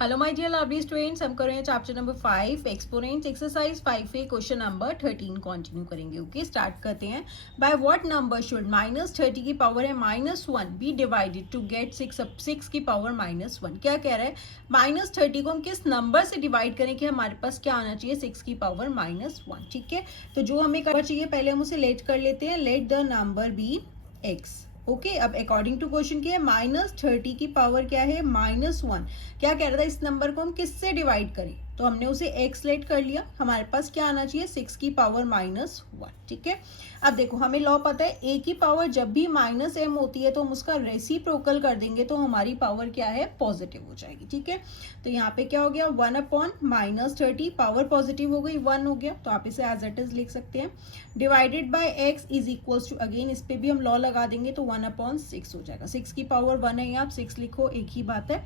Hello my dear lovely students, हम कर रहे हैं chapter number 5 exponents exercise 5 question number 13 continue करेंगे। ओके, स्टार्ट करते हैं। बाय व्हाट नंबर शुड -30 की पावर है -1 बी डिवाइडेड टू गेट 6 की पावर -1। क्या कह रहा है, -30 को हम किस नंबर से डिवाइड करें कि हमारे पास क्या आना चाहिए, 6 की पावर -1। ठीक है, तो जो हमें करना चाहिए पहले हम उसे लेट कर लेते हैं। Let the number be x। Okay, अब अकॉर्डिंग टू क्वेश्चन क्या है, -30 की पावर क्या है, -1। क्या कह रहा था, इस नंबर को हम किससे डिवाइड करें, तो हमने उसे x लेट कर लिया। हमारे पास क्या आना चाहिए, 6 की पावर -1। ठीक है, अब देखो हमें लॉ पता है, a की पावर जब भी -m होती है तो हम उसका रेसिप्रोकल कर देंगे तो हमारी पावर क्या है, पॉजिटिव हो जाएगी। ठीक है, तो यहाँ पे क्या हो गया, 1/-30, पावर पॉजिटिव हो गई, 1 हो गया, तो आप इसे एज इट इज लिख सकते हैं। Divided by x is equals to, again इस पे भी हम लॉ लगा देंगे तो 1/6 हो जाएगा। 6 की पावर 1 है, आप 6 लिखो, एक ही बात है।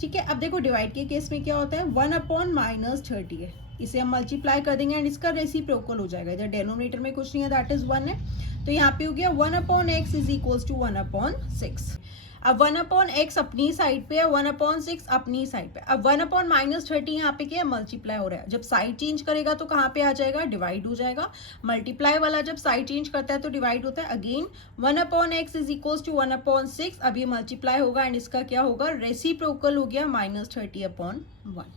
ठीक है, अब देखो डिवाइड के केस में क्या होता है, 1/-30 है, इसे हम मल्टीप्लाई कर देंगे एंड इसका रेसिप्रोकल हो जाएगा। इधर डेनोमिनेटर में कुछ नहीं है, दैट इज 1 है, तो यहाँ पे हो गया 1/x इज इक्वल्स टू 1/6। अब 1/x अपनी साइड पे है, 1/6 अपनी साइड पे। अब 1/-30 यहाँ पे क्या है, मल्टीप्लाई हो रहा है। जब साइड चेंज करेगा तो कहाँ पे आ जाएगा, डिवाइड हो जाएगा। मल्टीप्लाई वाला जब साइड चेंज करता है तो डिवाइड होता है। Again 1/x is equals to 1/6, अब ये मल्टीप्लाई होगा एंड इसका क्या होगा, रेसिप्रोकल हो गया -30/1।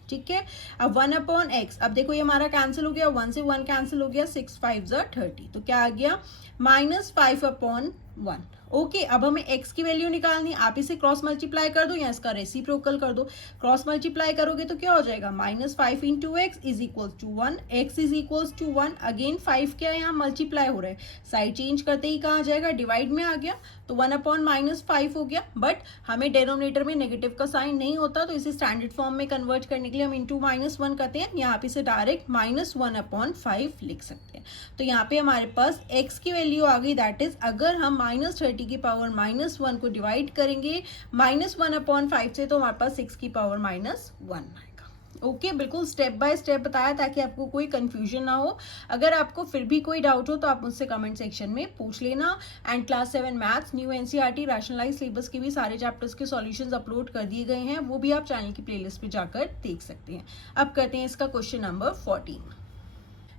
ठीक है, अब 1/x, अब देखो ये हमारा कैंसिल हो गया, 1 से 1 कैंसिल हो गया, 6 5 30, तो क्या आ गया, -5/1। ओके, अब हमें x की वैल्यू निकालनी है। आप इसे क्रॉस मल्टीप्लाई कर दो या इसका रेसिप्रोकल कर दो। क्रॉस मल्टीप्लाई करोगे तो क्या हो जाएगा, -5 × x is equal to 1, x is equal to 1। Again 5 क्या है, यहाँ मल्टीप्लाई हो रहा है, साइड चेंज करते ही कहाँ आ जाएगा, डिवाइड में आ गया, तो 1/-5 हो गया। बट हमें डेनोमिनेटर में नेगेटिव का साइन नहीं होता, तो इसे स्टैंडर्ड फॉर्म में कन्वर्ट करने के लिए हम इंटू -1 करते हैं। यहाँ पे इसे डायरेक्ट -1/5 लिख सकते हैं। तो यहाँ पे हमारे पास x की वैल्यू आ गई, दैट इज अगर हम -30 की पावर -1 को डिवाइड करेंगे -1/5 से तो हमारे पास 6 की पावर -1 आएगा। ओके, बिल्कुल स्टेप बाय स्टेप बताया ताकि आपको कोई कंफ्यूजन ना हो। अगर आपको फिर भी कोई डाउट हो तो आप मुझसे कमेंट सेक्शन में पूछ लेना। And class 7 maths new NCERT rationalise syllabus के भी सारे चैप्टर्स के सॉल्यूशंस अपलोड कर दिए गए हैं, वो भी आप चैनल की प्लेलिस्ट पे जाकर देख सकते हैं। अब करते हैं इसका क्वेश्चन नंबर 14।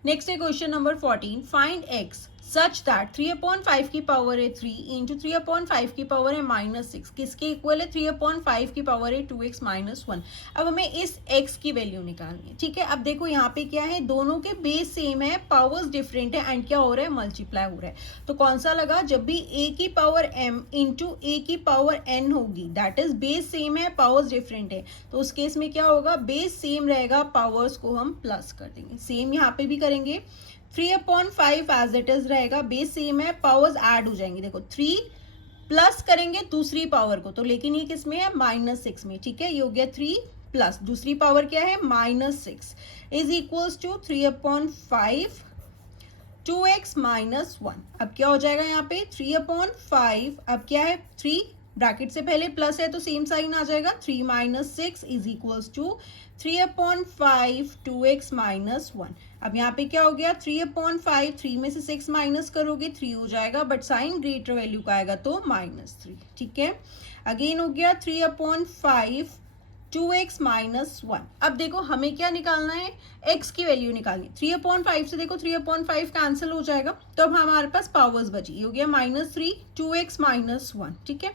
नेक्स्ट है question number 14, find x such that 3/5 की पावर है 3 इंटू 3/5 की पावर है -6 किसके इक्वल है, 3/5 की पावर है 2x -1। अब हमें इस x की वैल्यू निकालनी है। ठीक है, अब देखो यहाँ पे क्या है, दोनों के बेस सेम है, पावर्स डिफरेंट है एंड क्या हो रहा है, मल्टीप्लाई हो रहा है। तो कौन सा लगा, जब भी a की पावर m इंटू a की पावर n होगी, दैट इज बेस सेम है, पावर्स डिफरेंट है, तो उस केस में क्या होगा, बेस सेम रहेगा, पावर्स को हम प्लस कर देंगे। सेम यहाँ पे भी करेंगे, 3/5 एज इट इज रहेगा, बेस सेम है, पावर्स ऐड हो जाएंगे। देखो 3 प्लस करेंगे दूसरी पावर को, तो लेकिन ये किस में है, -6 में। ठीक है, ये हो गया 3 प्लस दूसरी पावर क्या है, -6 इज इक्वल्स टू 3/5 2x -1। अब क्या हो जाएगा यहाँ पे, 3/5, अब क्या है, 3 ब्रैकेट से पहले प्लस है तो सेम साइन आ जाएगा, 3 - 6 इज इक्वल्स टू 3/5 2x -1। अब यहाँ पे क्या हो गया, 3/5, 3 में से 6 माइनस करोगे 3 हो जाएगा, बट साइन ग्रेटर वैल्यू का आएगा तो -3। ठीक है, अगेन हो गया 3/5 2x -1। अब देखो हमें क्या निकालना है, x की वैल्यू निकालनी है। 3/5 से देखो 3/5 कैंसिल हो जाएगा, तो अब हमारे पास पावर्स बची, ये हो गया -3 2x -1। ठीक है,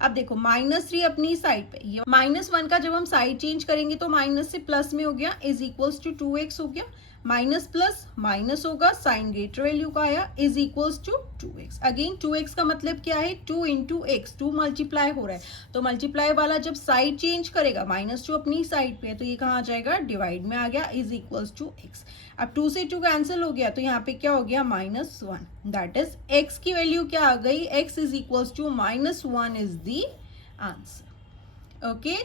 अब देखो -3 अपनी साइड पे, ये -1 का जब हम साइड चेंज करेंगे तो माइनस से प्लस में हो गया, इज इक्वल्स टू 2x हो गया, माइनस प्लस माइनस होगा, साइन ग्रेटर वैल्यू का आया, is equals to 2x। Again 2x का मतलब क्या है, 2 इंटू एक्स, 2 मल्टीप्लाई हो रहा है, तो मल्टीप्लाई वाला जब साइड चेंज करेगा, -2 अपनी साइड पे है तो ये कहाँ आ जाएगा, डिवाइड में आ गया, इज इक्वल्स टू x। अब 2 से 2 कैंसिल हो गया तो यहाँ पे क्या हो गया, -1, दैट इज x की वैल्यू क्या आ गई, x is equals to -1 is the answer. Okay,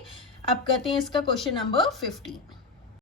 अब करते हैं इसका क्वेश्चन नंबर 15।